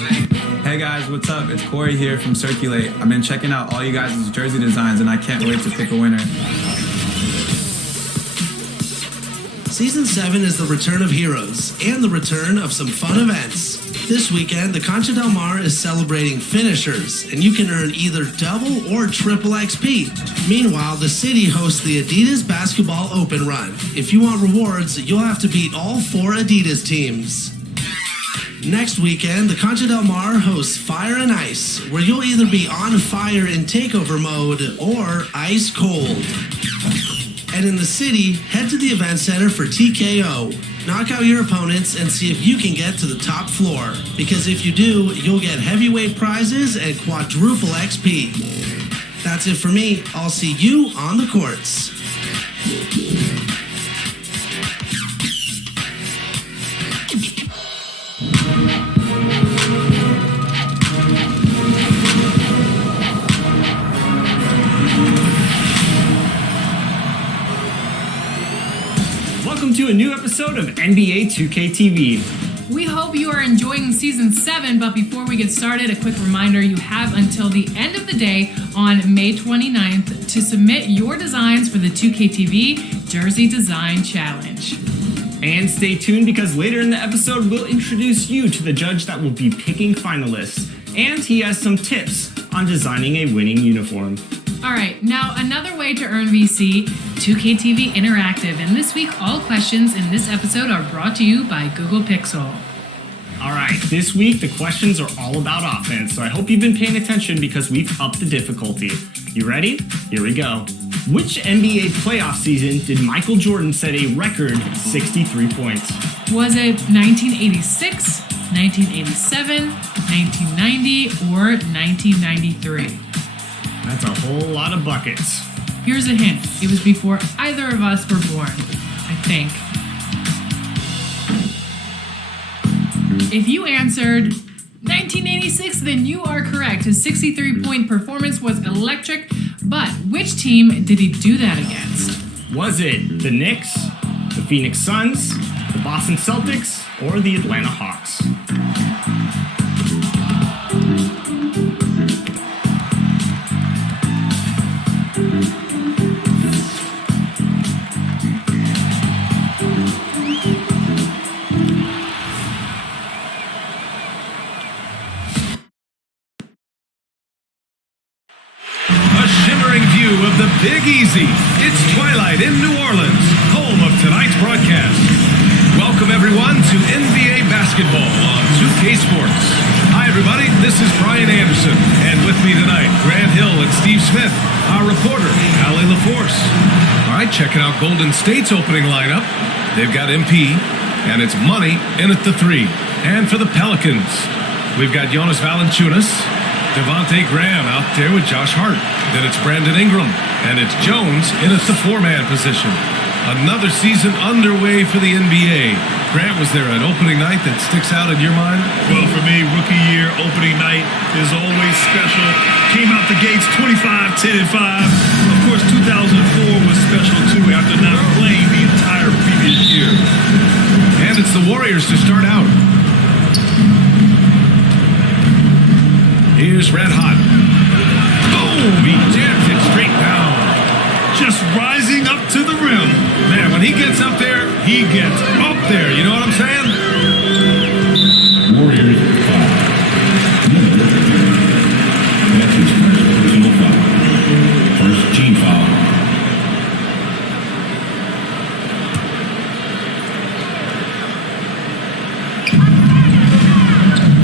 Hey guys, what's up? It's Corey here from Circulate. I've been checking out all you guys' jersey designs and I can't wait to pick a winner. Season 7 is the return of heroes and the return of some fun events. This weekend, the Concha Del Mar is celebrating finishers, and you can earn either double or triple XP. Meanwhile, the city hosts the Adidas Basketball Open Run. If you want rewards, you'll have to beat all 4 Adidas teams. Next weekend, the Concha Del Mar hosts Fire and Ice, where you'll either be on fire in takeover mode or ice cold. And in the city, head to the event center for TKO. Knock out your opponents and see if you can get to the top floor. Because if you do, you'll get heavyweight prizes and quadruple XP. That's it for me. I'll see you on the courts. Welcome to a new episode of NBA 2K TV. We hope you are enjoying Season 7, but before we get started, a quick reminder, you have until the end of the day on May 29th to submit your designs for the 2K TV Jersey Design Challenge. And stay tuned because later in the episode, we'll introduce you to the judge that will be picking finalists. And he has some tips on designing a winning uniform. All right, now another way to earn VC, 2K TV Interactive. And this week, all questions in this episode are brought to you by Google Pixel. All right, this week the questions are all about offense, so I hope you've been paying attention because we've upped the difficulty. You ready? Here we go. Which NBA playoff season did Michael Jordan set a record 63 points? Was it 1986, 1987, 1990, or 1993? That's a whole lot of buckets. Here's a hint. It was before either of us were born, I think. If you answered 1986, then you are correct. His 63-point performance was electric, but which team did he do that against? Was it the Knicks, the Phoenix Suns, the Boston Celtics, or the Atlanta Hawks? Of the Big Easy. It's twilight in New Orleans, home of tonight's broadcast. Welcome everyone to NBA basketball on 2K Sports. Hi everybody, this is Brian Anderson, and with me tonight, Grant Hill and Steve Smith, our reporter, Allie LaForce. All right, checking out Golden State's opening lineup. They've got MP, and it's money in at the 3. And for the Pelicans, we've got Jonas Valanciunas, Devontae Graham out there with Josh Hart. Then it's Brandon Ingram, and it's Jones in at the 4-man position. Another season underway for the NBA. Grant, was there an opening night that sticks out in your mind? Well, for me, rookie year, opening night is always special. Came out the gates 25, 10, and 5. Of course, 2004 was special, too, after not playing the entire previous year. And it's the Warriors to start out. Here's Red Hot. Boom! He jams it straight down. Just rising up to the rim. Man, when he gets up there, he gets up there. You know what I'm saying? Warriors foul. That's his first personal foul. First team foul.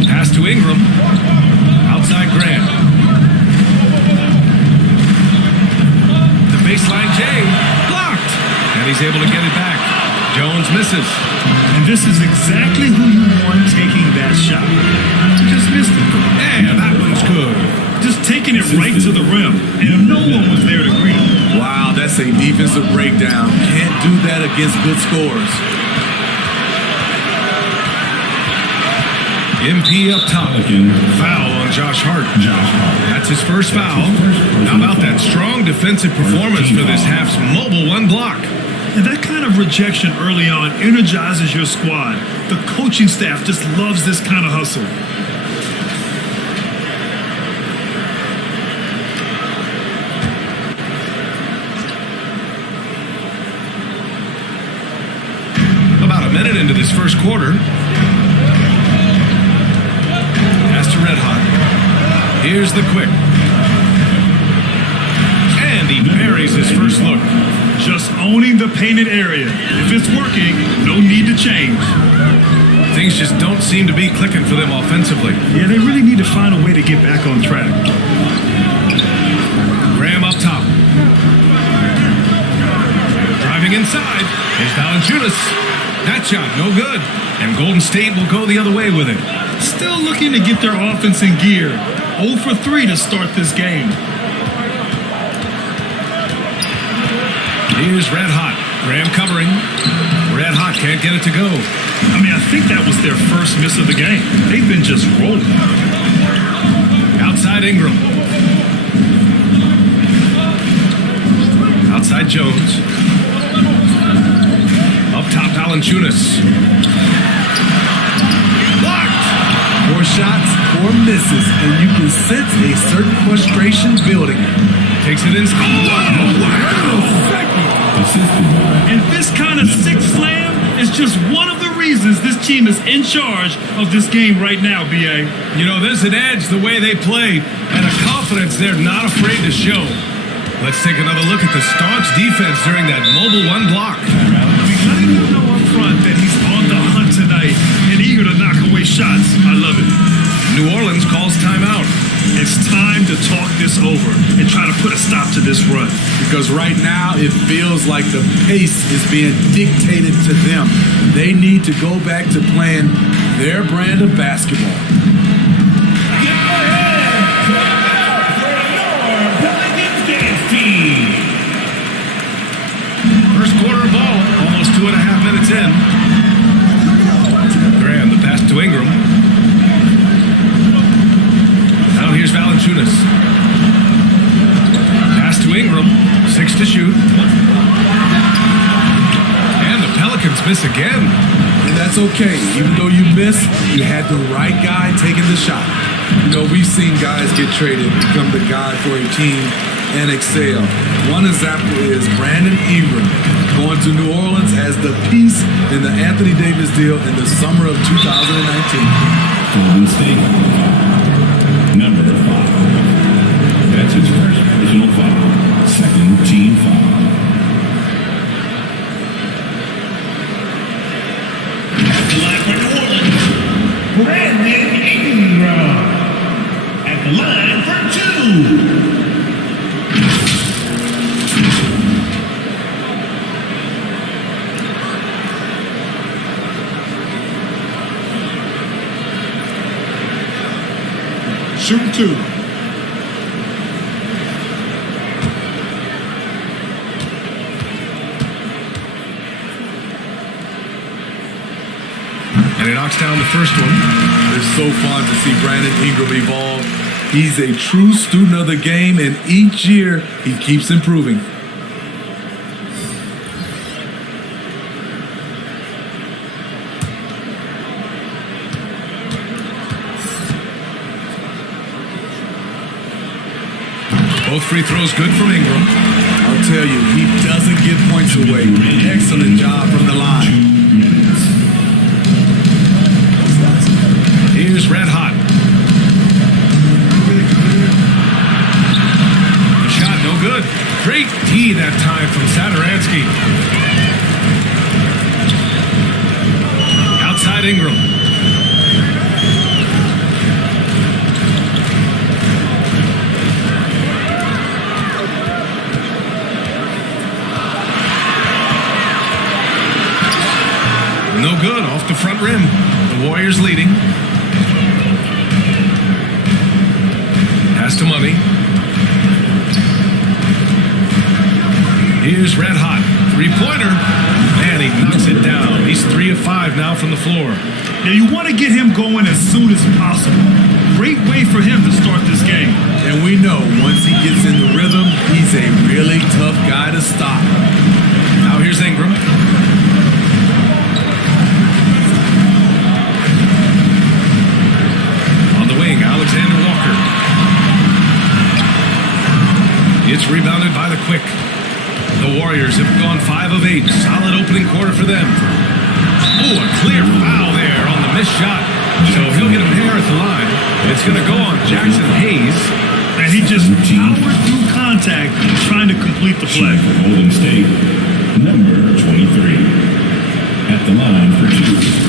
Pass to Ingram. Outside Grant. The baseline J. Blocked. And he's able to get it back. Jones misses. And this is exactly who you want taking that shot. Just missed it. Yeah, that one's good. Just taking it right to the rim. And no one was there to greet him. Wow, that's a defensive breakdown. Can't do that against good scores. MP up top. Foul on Josh Hart. That's his first foul. How about that strong defensive performance for this half's mobile one block? And that kind of rejection early on energizes your squad. The coaching staff just loves this kind of hustle. this first quarter. Pass to Red Hot. Here's the quick. And he buries his first look. Just owning the painted area. If it's working, no need to change. Things just don't seem to be clicking for them offensively. Yeah, they really need to find a way to get back on track. Graham up top. Driving inside. Here's Valanciunas. That shot, no good. And Golden State will go the other way with it. Still looking to get their offense in gear. 0 for 3 to start this game. Here's Red Hot. Graham covering. Red Hot can't get it to go. I mean, I think that was their first miss of the game. They've been just rolling. Outside Ingram. Outside Jones. Up top Valanciunas. Blocked. 4 shots, 4 misses, and you can sense a certain frustration building. Takes it in. And this kind of sick slam is just one of the reasons this team is in charge of this game right now, B.A. You know, there's an edge the way they play and a confidence they're not afraid to show. Let's take another look at the staunch defense during that mobile one block. I mean, letting him know up front that he's on the hunt tonight and eager to knock away shots. I love it. New Orleans calls timeout. It's time to talk this over and try to put a stop to this run. Because right now it feels like the pace is being dictated to them. They need to go back to playing their brand of basketball. First quarter ball, almost 2.5 minutes in. Graham, the pass to Ingram. Now here's Valanciunas. Pass to Ingram, 6 to shoot. And the Pelicans miss again. And that's okay. Even though you missed, you had the right guy taking the shot. You know, we've seen guys get traded, become the guy for a team, and excel. One example is Brandon Ingram going to New Orleans as the piece in the Anthony Davis deal in the summer of 2019. Golden State. Number 5. That's his first personal foul. Second team foul. At the line for New Orleans, Brandon Ingram. At the line for 2. Shoot 2. And he knocks down the first one. It's so fun to see Brandon Ingram evolve. He's a true student of the game, and each year he keeps improving. Both free throws good from Ingram. I'll tell you, he doesn't give points away. Excellent job from the line. Here's Red Hot. The shot no good. Great D that time from Satoransky. Outside Ingram. No good, off the front rim. The Warriors leading. Pass to Money. Here's Red Hot. 3-pointer. And he knocks it down. He's 3 of 5 now from the floor. Now you want to get him going as soon as possible. Great way for him to start this game. And we know once he gets in the rhythm, he's a really tough guy to stop. Now here's Ingram. On the wing, Alexander Walker. It's rebounded by the Quick. The Warriors have gone 5 of 8. Solid opening quarter for them. Ooh, a clear foul there on the missed shot. So he'll get a pair at the line. It's going to go on Jackson Hayes. And he just powered through contact trying to complete the play. For Golden State, number 23. At the line for 2.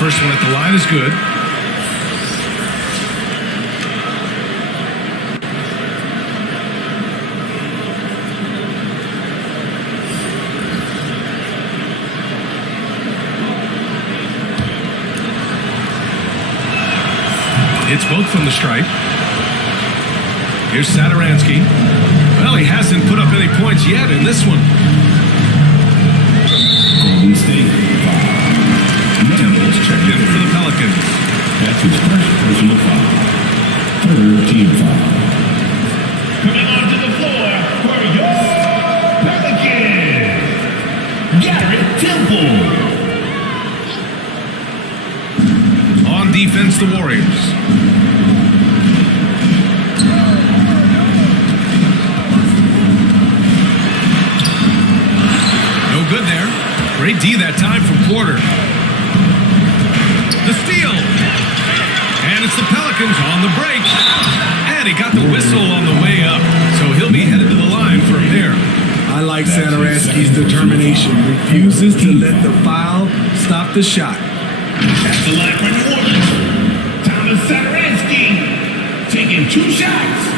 First one at the line is good. It's both from the stripe. Here's Satoransky. Well, he hasn't put up any points yet in this one. Golden State, 5. Temple's checked in for the Pelicans. That's his first personal foul. Third team foul. Coming onto the floor for your Pelicans, Garrett Temple. On defense, the Warriors. No good there. Great D that time from Porter. The steal. And it's the Pelicans on the break. And he got the whistle on the way up. So he'll be headed to the line for a pair. I like Satoransky's determination. Refuses to let the foul stop the shot. That's the line for New Orleans. Thomas Satoransky taking 2 shots.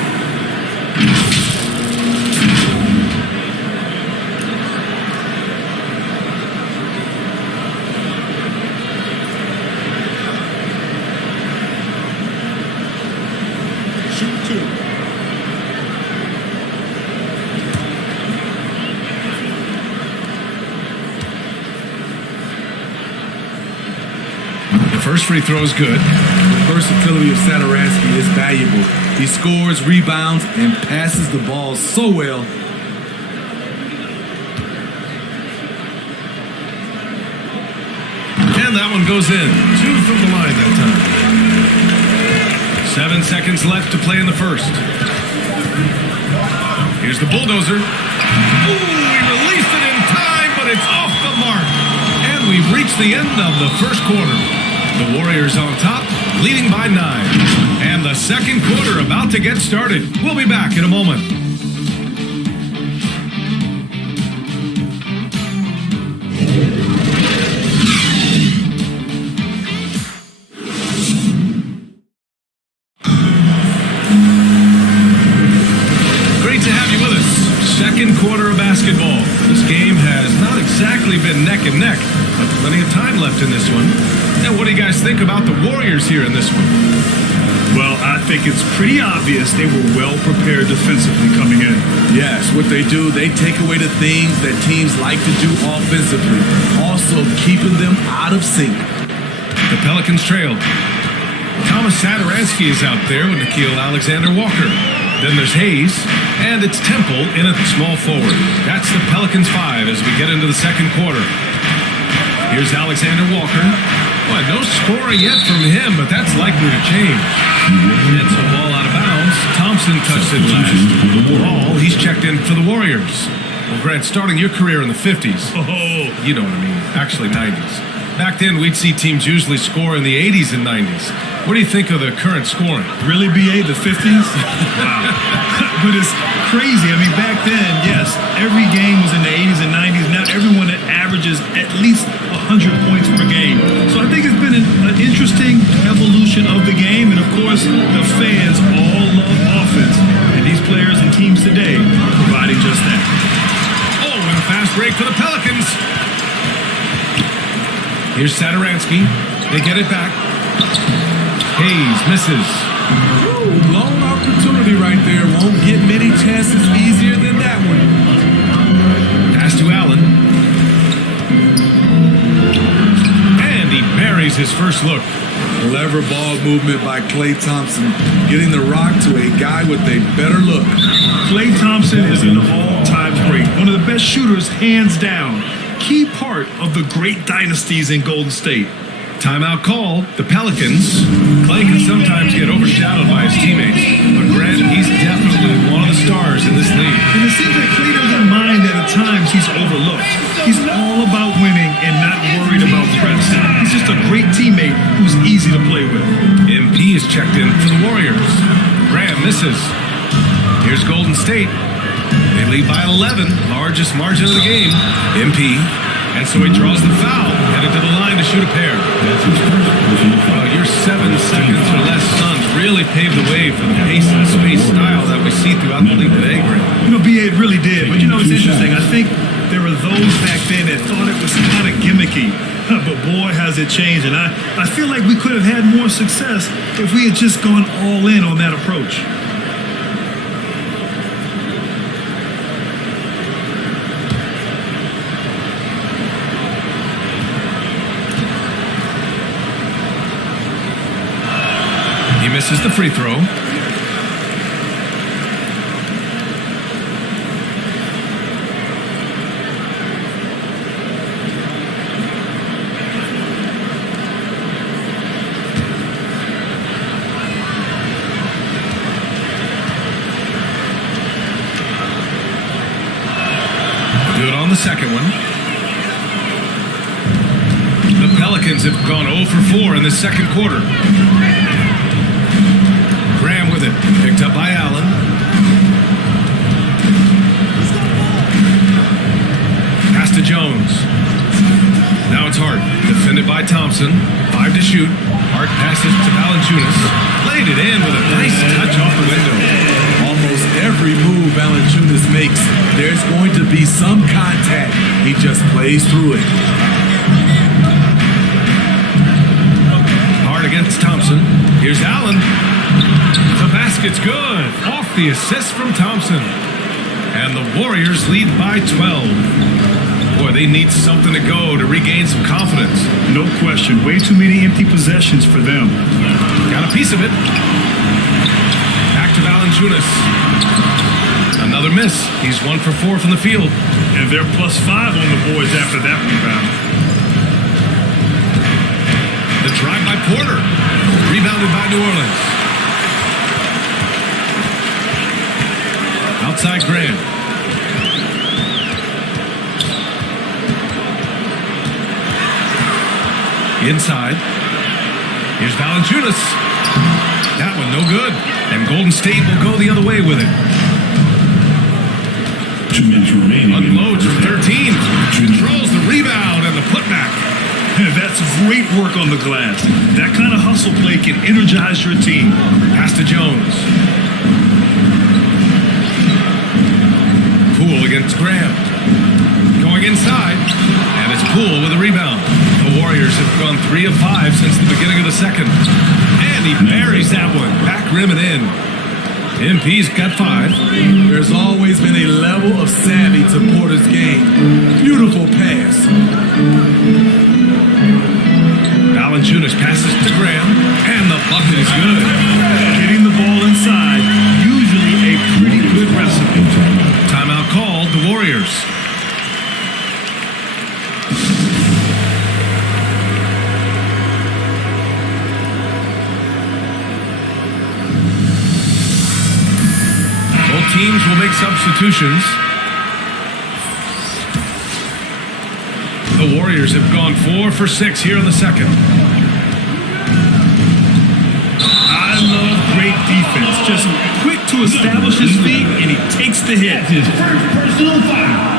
First free throw is good. The versatility of Satoransky is valuable. He scores, rebounds, and passes the ball so well. And that one goes in. 2 from the line that time. 7 seconds left to play in the first. Here's the bulldozer. Ooh, he released it in time, but it's off the mark. And we've reached the end of the first quarter. The Warriors on top, leading by 9. And the second quarter about to get started. We'll be back in a moment. Great to have you with us. Second quarter of basketball. This game has not exactly been neck and neck, but plenty of time left in this one. And what do you guys think about the Warriors here in this one? Well, I think it's pretty obvious they were well prepared defensively coming in. Yes, what they do, they take away the things that teams like to do offensively, also keeping them out of sync. The Pelicans trail. Thomas Satoransky is out there with Nickeil Alexander-Walker. Then there's Hayes, and it's Temple in at small forward. That's the Pelicans 5 as we get into the second quarter. Here's Alexander-Walker. Well, no scoring yet from him, but that's likely to change. It's a ball out of bounds. Thompson touched it last. Ball, he's checked in for the Warriors. Well, Grant, starting your career in the 50s. Oh, You know what I mean. Actually, 90s. Back then, we'd see teams usually score in the 80s and 90s. What do you think of the current scoring? really, BA, the 50s? Wow. But it's crazy. I mean, back then, yes, every game was in the 80s and 90s. Now everyone averages at least 100 points per game. So I think it's been an interesting evolution of the game. And, of course, the fans all love offense. And these players and teams today are providing just that. Oh, and a fast break for the Pelicans. Here's Satoransky. They get it back. Hayes misses. Ooh, blown opportunity right there. Won't get many chances easier than that one. Pass to Allen. And he buries his first look. Clever ball movement by Klay Thompson, getting the rock to a guy with a better look. Klay Thompson is an all-time great. One of the best shooters, hands down. Key part of the great dynasties in Golden State. Timeout call. The Pelicans. Klay can sometimes get overshadowed by his teammates, but Grant, he's definitely one of the stars in this league. And it seems like Klay doesn't mind that at times he's overlooked. He's all about winning and not worried about press. He's just a great teammate who's easy to play with. MP is checked in for the Warriors. Graham misses. Here's Golden State. They lead by 11, largest margin of the game. MP. And so he draws the foul, headed to the line to shoot a pair. Well, your 7 seconds or less stunts really paved the way for the pace and space style that we see throughout the league today, Graham. You know, B.A. really did. But you know, it's interesting. I think there were those back then that thought it was kind of gimmicky. But boy, has it changed. And I feel like we could have had more success if we had just gone all in on that approach. He misses the free throw. Good on the second one. The Pelicans have gone 0 for 4 in the second quarter. Graham with it. Picked up by Allen. Pass to Jones. Now it's Hart. Defended by Thompson. 5 to shoot. Hart passes to Valanciunas. Laid it in with a nice touch off the window. Almost every move Valanciunas makes, there's going to be some contact. He just plays through it. Hart against Thompson. Here's Allen. The basket's good. Off the assist from Thompson. And the Warriors lead by 12. Boy, they need something to go to regain some confidence. No question. Way too many empty possessions for them. Got a piece of it. Back to Valanciunas. Another miss. He's 1 for 4 from the field. And they're +5 on the boards after that rebound. The drive by Porter. Rebounded by New Orleans. Outside Grant. Inside. Here's Valanciunas. That one no good. And Golden State will go the other way with it. 2 minutes remaining. Unloads from 13. Controls the rebound and the putback. That's great work on the glass. That kind of hustle play can energize your team. Pass to Jones. Poole against Graham. Going inside. And it's Poole with a rebound. The Warriors have gone 3 of 5 since the beginning of the second. And he buries that one. Back rim and in. MP's got 5. There's always been a level of savvy to Porter's game. Beautiful pass. Valanciunas passes to Graham. And the bucket is good. Getting the ball inside, usually a pretty good recipe. Timeout called, the Warriors. Both teams will make substitutions. The Warriors have gone 4 for 6 here in the second. I love great defense. Just quick to establish his feet, and he takes the hit. His first personal foul.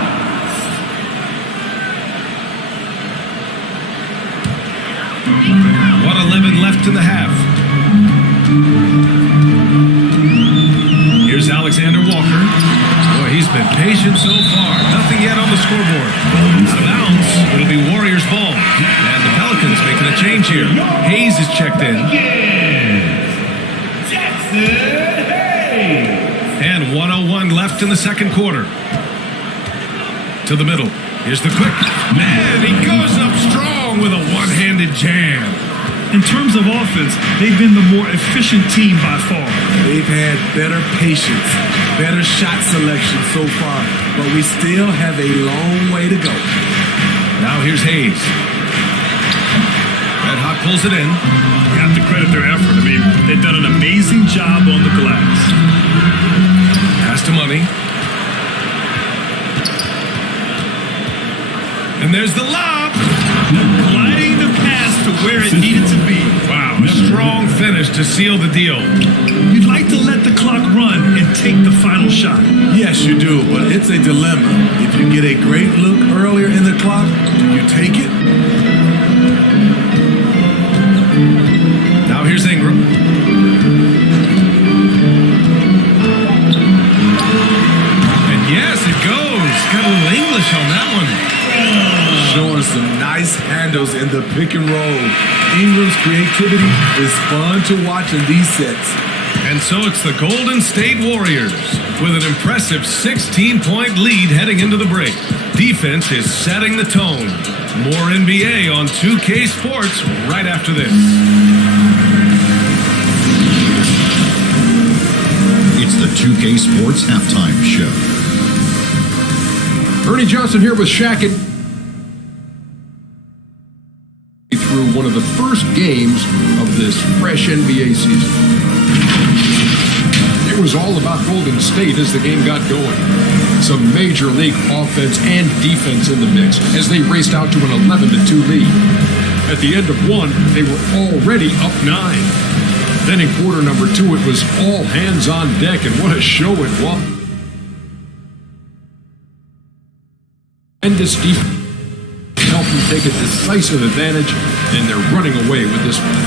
.11 left in the half. Here's Alexander Walker. Boy, he's been patient so far. Nothing yet on the scoreboard. Out of bounds. It'll be Warriors ball. And the Pelicans making a change here. Hayes is checked in. And 1:01 left in the second quarter. To the middle. Here's the quick. And he goes up strong with a one-handed jam. In terms of offense, they've been the more efficient team by far. They've had better patience, better shot selection so far, but we still have a long way to go. Now here's Hayes. Red Hot pulls it in. You have to credit their effort. I mean, they've done an amazing job on the glass. Pass to Money. And there's the lob. Gliding the pass to where it needed to be. Wow, a strong finish to seal the deal. You'd like to let the clock run and take the final shot. Yes, you do, but it's a dilemma. If you get a great look earlier in the clock, do you take it? Now here's Ingram. And yes, it goes. Got a little English on that one. Showing some nice handles in the pick and roll. Ingram's creativity is fun to watch in these sets. And so it's the Golden State Warriors with an impressive 16-point lead heading into the break. Defense is setting the tone. More NBA on 2K Sports right after this. It's the 2K Sports Halftime Show. Ernie Johnson here with Shaq and through one of the first games of this fresh NBA season. It was all about Golden State as the game got going. Some major league offense and defense in the mix as they raced out to an 11-2 lead. At the end of one, they were already up 9. Then in quarter number 2, it was all hands on deck, and what a show it was. And this defense helped them take a decisive advantage, and they're running away with this one.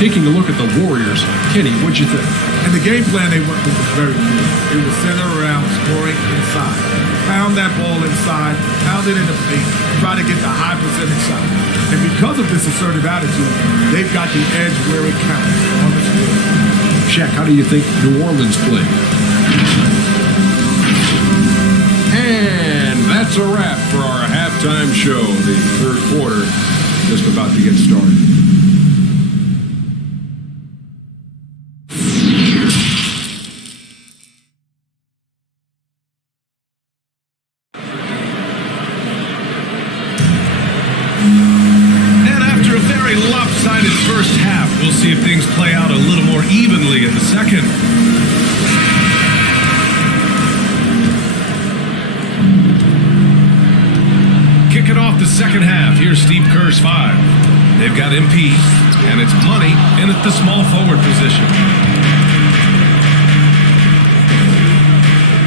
Taking a look at the Warriors, Kenny, what'd you think? And the game plan they went with was very good. It was centered around scoring inside. Pound that ball inside, pound it in the paint, try to get the high percentage shot. And because of this assertive attitude, they've got the edge where it counts on the score. Shaq, how do you think New Orleans played? And that's a wrap for our halftime show. The third quarter just about to get started. And after a very lopsided first half, we'll see if things play out a little more evenly in the second. Kicking off the second half, here's Steve Kerr's 5. They've got MP, and it's Money in at the small forward position.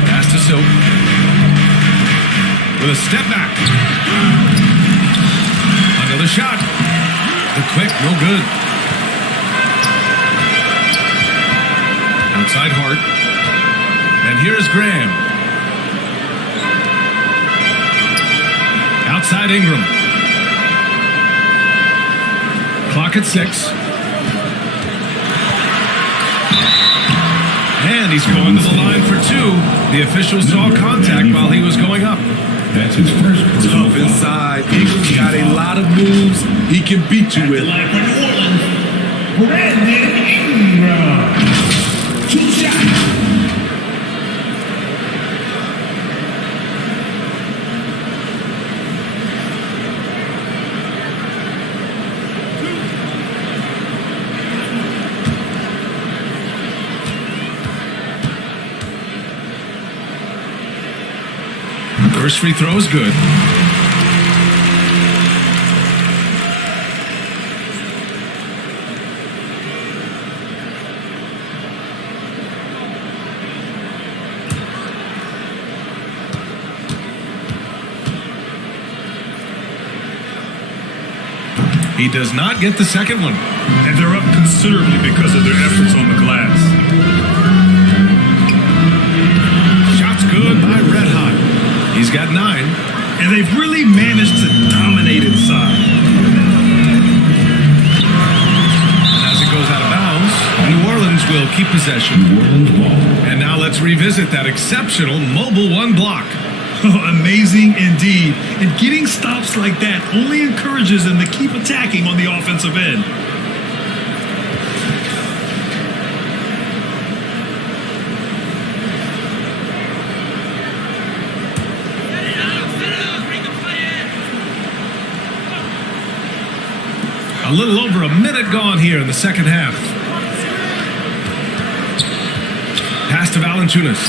Pass to Silk. With a step back. Another shot. The quick, no good. Outside Hart. And here's Graham. Outside Ingram. Clock at 6. And he's going to the line for 2. The official saw contact while he was going up. That's his first personal Tough inside. Ingram's got a lot of moves he can beat you with. line for New Orleans, Brandon Ingram. 2 shots. First free throw is good. He does not get the second one. And they're up considerably because of their efforts on the glass. Shots good by Red Hot. He's got 9. And they've really managed to dominate inside. As it goes out of bounds, New Orleans will keep possession. New Orleans ball. And now let's revisit that exceptional Mobile One block. Amazing indeed. And getting stops like that only encourages them to keep attacking on the offensive end. A little over a minute gone here in the second half. Pass to Valanciunas.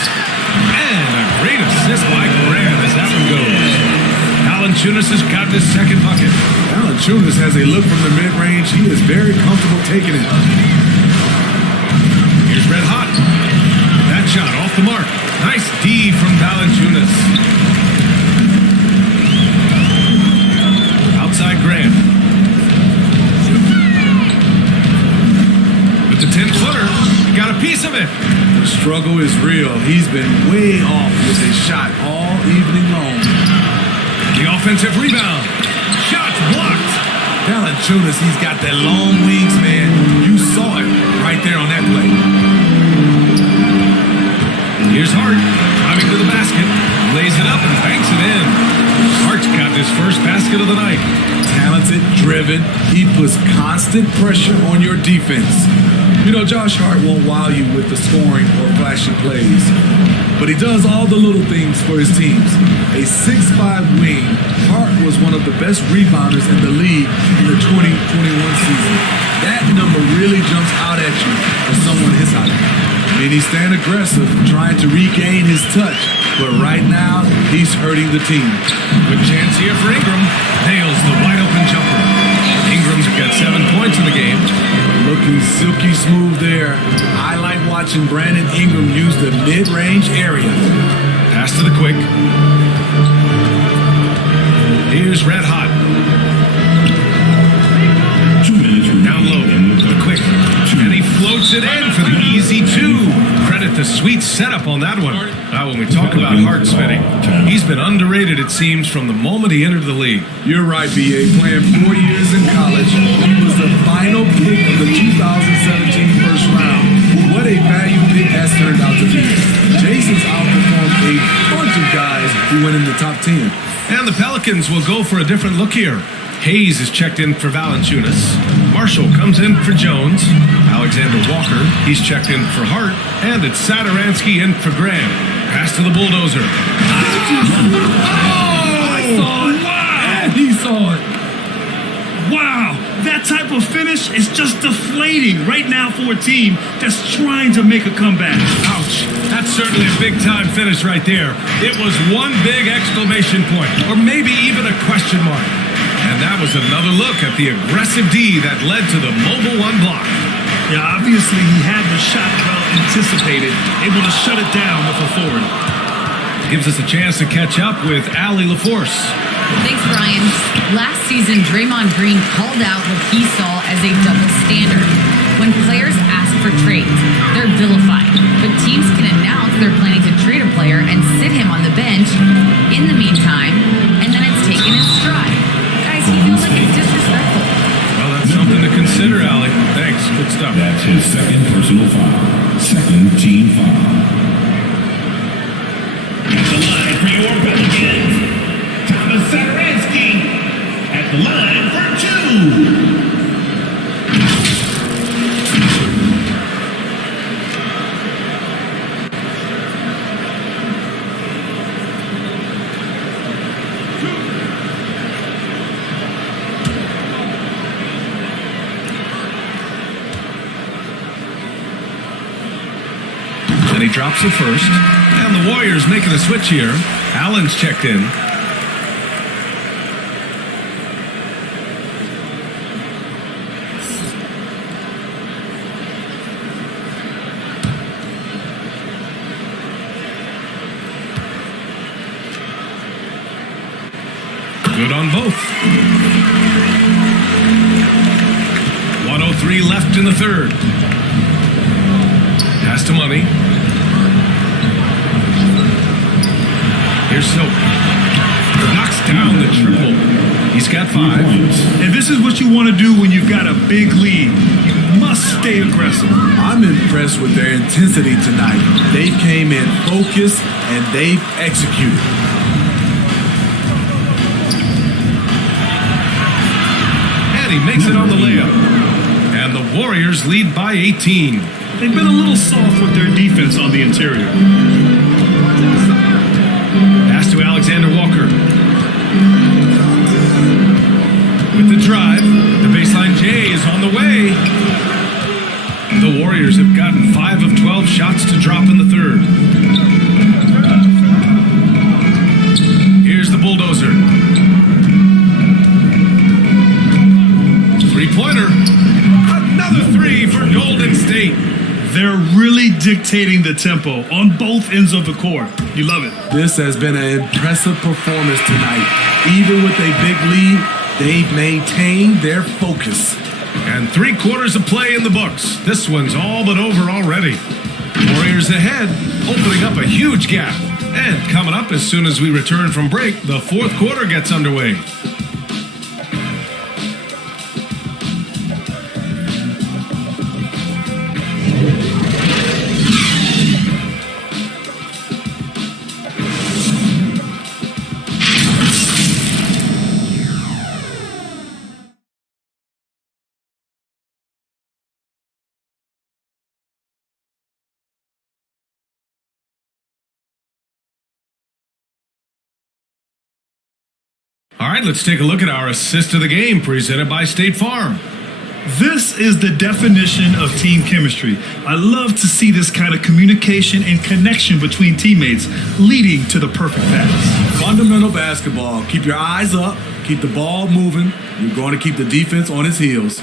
And a great assist by Grant as that one goes. Valanciunas has got his second bucket. Valanciunas has a look from the mid-range. He is very comfortable taking it. Here's Red Hot. That shot off the mark. Nice D from Valanciunas. Outside Grant. With the 10-footer, got a piece of it. The struggle is real. He's been way off with his shot all evening long. The offensive rebound. Shot's blocked. Valanciunas, he's got that long wings, man. You saw it right there on that play. Here's Hart, driving to the basket, lays it up and banks it in. Hart's got his first basket of the night. Talented, driven, he puts constant pressure on your defense. You know, Josh Hart won't wow you with the scoring or flashy plays, but he does all the little things for his teams. A 6'5" wing, Hart was one of the best rebounders in the league in the 2021 season. That number really jumps out at you for someone his height. I mean, he's staying aggressive, trying to regain his touch, but right now, he's hurting the team. Good chance here for Ingram. Nails the wide open jumper. Ingram's got 7 points in the game. Looking silky smooth there. I like watching Brandon Ingram use the mid-range area. Pass to the quick. Here's Red Hot. 2 minutes remaining. Down low to the quick. And he floats it in for the easy 2. Credit the sweet setup on that one. Now, when we talk about Hart, Smitty, he's been underrated, it seems, from the moment he entered the league. You're right, B.A. Playing 4 years in college, he was the final pick of the 2017 first round. What a value pick has turned out to be. Jason's outperformed a bunch of guys who went in the top 10. And the Pelicans will go for a different look here. Hayes is checked in for Valanciunas. Marshall comes in for Jones. Alexander Walker, he's checked in for Hart. And it's Satoransky in for Graham. Pass to the bulldozer. I saw it. Wow. And he saw it. Wow. That type of finish is just deflating right now for a team that's trying to make a comeback. Ouch. That's certainly a big-time finish right there. It was one big exclamation point, or maybe even a question mark. And that was another look at the aggressive D that led to the mobile one block. Yeah, obviously he had the shot well anticipated, able to shut it down with authority. Gives us a chance to catch up with Allie LaForce. Thanks, Brian. Last season, Draymond Green called out what he saw as a double standard. When players ask for trades, they're vilified, but teams can announce they're planning to trade a player and sit him on the bench in the meantime, and then it's taken in stride. Guys, he feels like it's disrespectful. Well, that's something to consider, Allie. Thanks. Good stuff. That's his second personal foul. Second team foul. At the line for your Pelicans, Thomas Satoransky. At the line for 2. And he drops the first. And the Warriors making a switch here. Allen's checked in. Good on both. 1:03 left in the third. Pass to Money. Here's Silk. Knocks down the triple. He's got 5. And this is what you want to do when you've got a big lead. You must stay aggressive. I'm impressed with their intensity tonight. They came in focused and they've executed. And he makes it on the layup. And the Warriors lead by 18. They've been a little soft with their defense on the interior. Pass to Alexander Walker. With the drive, the baseline Shea is on the way. The Warriors have gotten 5 of 12 shots to drop in the third. Here's the bulldozer. Three-pointer. Another 3 for Golden State. They're really dictating the tempo on both ends of the court. You love it. This has been an impressive performance tonight. Even with a big lead, they've maintained their focus. And 3 quarters of play in the books. This one's all but over already. Warriors ahead, opening up a huge gap. And coming up as soon as we return from break, the fourth quarter gets underway. All right, let's take a look at our assist of the game presented by State Farm. This is the definition of team chemistry. I love to see this kind of communication and connection between teammates leading to the perfect pass. Fundamental basketball. Keep your eyes up. Keep the ball moving. You're going to keep the defense on its heels.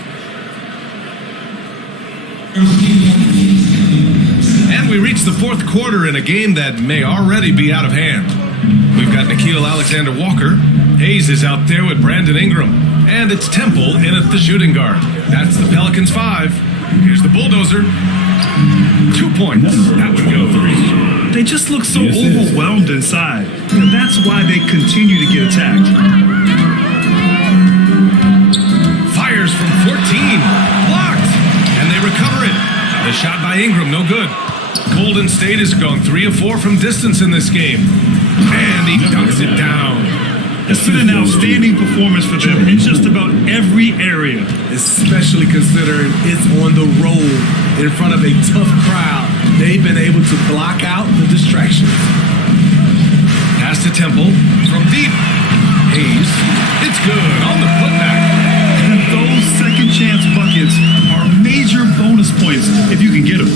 And we reach the fourth quarter in a game that may already be out of hand. We've got Nickeil Alexander-Walker. Hayes is out there with Brandon Ingram. And it's Temple in at the shooting guard. That's the Pelicans 5. Here's the bulldozer. 2 points. That would go 3. They just look so overwhelmed inside. And that's why they continue to get attacked. Fires from 14. Blocked. And they recover it. The shot by Ingram, no good. Golden State has gone 3 of 4 from distance in this game. And he dunks it down. It's been an outstanding performance for them in just about every area. Especially considering it's on the road in front of a tough crowd. They've been able to block out the distractions. Pass to Temple from deep. Hayes. It's good on the putback. And those second chance buckets are major bonus points if you can get them.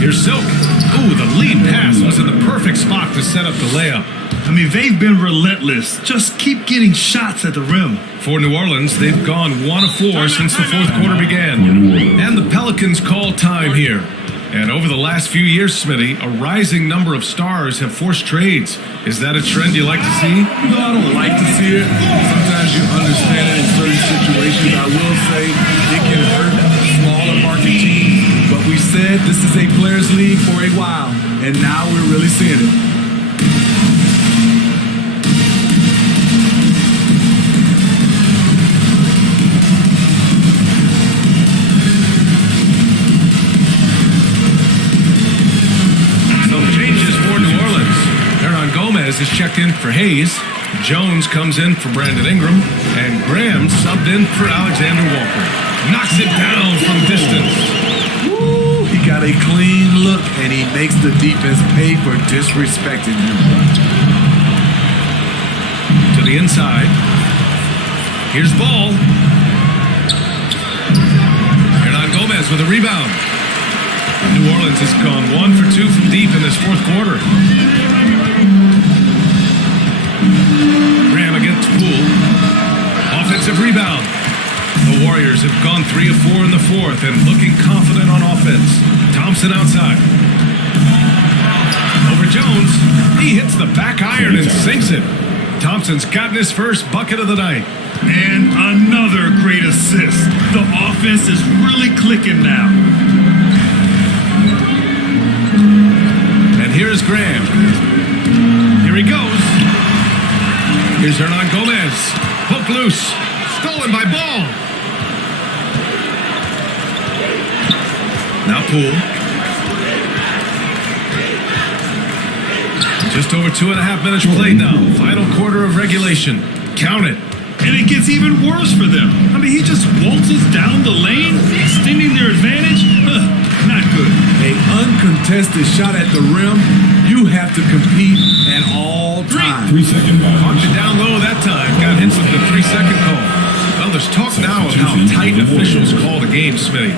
Here's Silk. Ooh, the lead pass was in the perfect spot to set up the layup. I mean, they've been relentless. Just keep getting shots at the rim. For New Orleans, they've gone 1 of 4 since the fourth quarter began. And the Pelicans call time here. And over the last few years, Smitty, a rising number of stars have forced trades. Is that a trend you like to see? No, I don't like to see it. Sometimes you understand it in certain situations. I will say it can hurt smaller market teams. But we said this is a players' league for a while. And now we're really seeing it. Gomez is checked in for Hayes. Jones comes in for Brandon Ingram. And Graham subbed in for Alexander Walker. Knocks it down from distance. Woo, he got a clean look, and he makes the defense pay for disrespecting him. To the inside. Here's Ball. Hernan Gomez with a rebound. New Orleans has gone 1 for 2 from deep in this fourth quarter. Graham against Poole. Offensive rebound. The Warriors have gone 3 of 4 in the fourth and looking confident on offense. Thompson outside. Over Jones. He hits the back iron and sinks it. Thompson's gotten his first bucket of the night. And another great assist. The offense is really clicking now. And here's Graham. Here he goes. Here's Hernan Gomez. Poke loose. Stolen by Ball. Now Poole. Just over 2.5 minutes played now. Final quarter of regulation. Count it. And it gets even worse for them. I mean, he just waltzes down the lane, extending their advantage. Not good. An uncontested shot at the rim, you have to compete at all times. 3 second Caught it down low that time. Got hit with the 3-second call. Well, the There's talk now of how tight officials call the game, Smitty.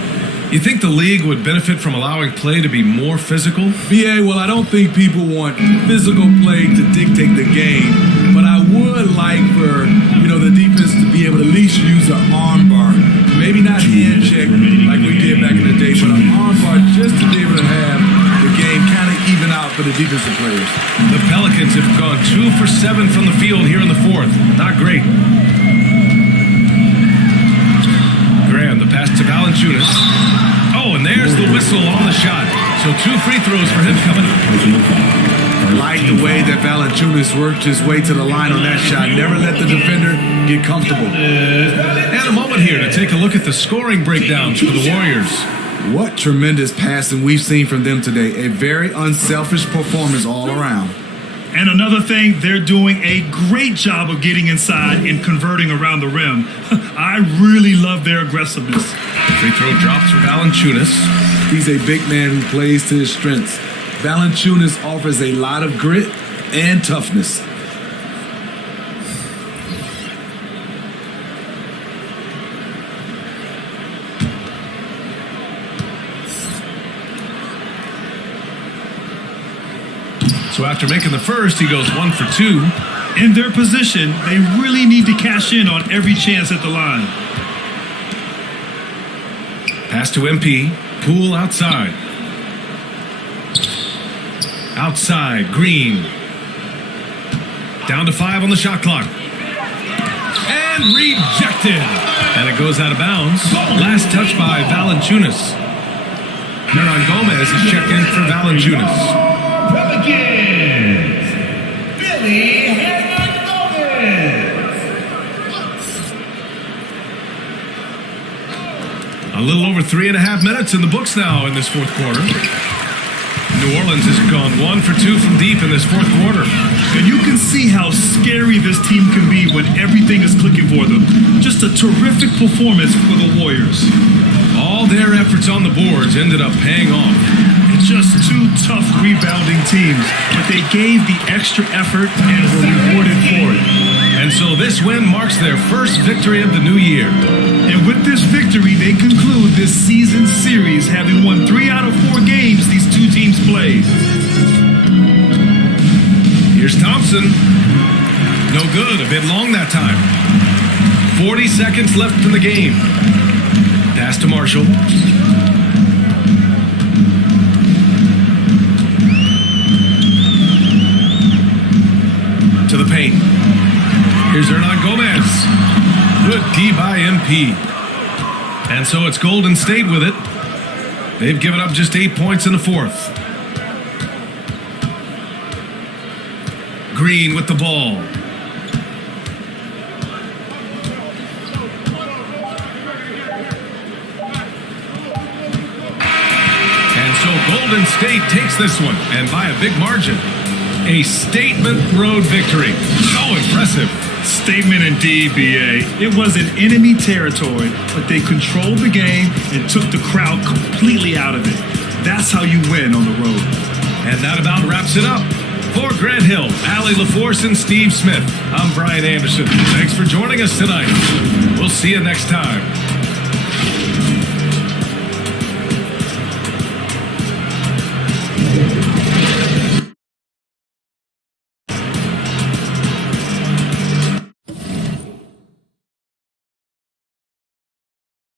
You think the league would benefit from allowing play to be more physical? BA, well, I don't think people want physical play to dictate the game, but I would like for, the defense to be able to at least use an arm bar. Maybe not hand check like we did back in the day, but an arm bar just to be able to have the game kind of even out for the defensive players. The Pelicans have gone 2 for 7 from the field here in the fourth. Not great. Graham, the pass to Valanciunas. Oh, and there's the whistle on the shot. So 2 free throws for him coming up. I like the way that Valanciunas worked his way to the line on that shot. Never let the defender get comfortable. And a moment here to take a look at the scoring breakdowns for the Warriors. What tremendous passing we've seen from them today. A very unselfish performance all around. And another thing, they're doing a great job of getting inside and converting around the rim. I really love their aggressiveness. Free throw drops for Valanciunas. He's a big man who plays to his strengths. Valanciunas offers a lot of grit and toughness. So after making the first, he goes 1 for 2. In their position, they really need to cash in on every chance at the line. Pass to MP. Poole outside. Outside, Green. Down to 5 on the shot clock. And rejected. And it goes out of bounds. Last touch by Valanciunas. Hernan Gomez is checked in for Valanciunas. Pelicans, Billy Hernangomez. A little over 3.5 minutes in the books now in this fourth quarter. New Orleans has gone 1 for 2 from deep in this fourth quarter. And you can see how scary this team can be when everything is clicking for them. Just a terrific performance for the Warriors. All their efforts on the boards ended up paying off. It's just 2 tough rebounding teams, but they gave the extra effort and were rewarded for it. And so this win marks their first victory of the new year. And with this victory, they conclude this season series, having won 3 out of 4 games these 2 teams played. Here's Thompson. No good, a bit long that time. 40 seconds left in the game. Pass to Marshall. To the paint. Here's Hernan Gomez. Good D by MP. And so it's Golden State with it. They've given up just 8 points in the fourth. Green with the ball. And so Golden State takes this one, and by a big margin. A statement road victory. So impressive. Statement indeed, BA. It was in enemy territory, but they controlled the game and took the crowd completely out of it. That's how you win on the road. And that about wraps it up. For Grant Hill, Allie LaForce, and Steve Smith, I'm Brian Anderson. Thanks for joining us tonight. We'll see you next time.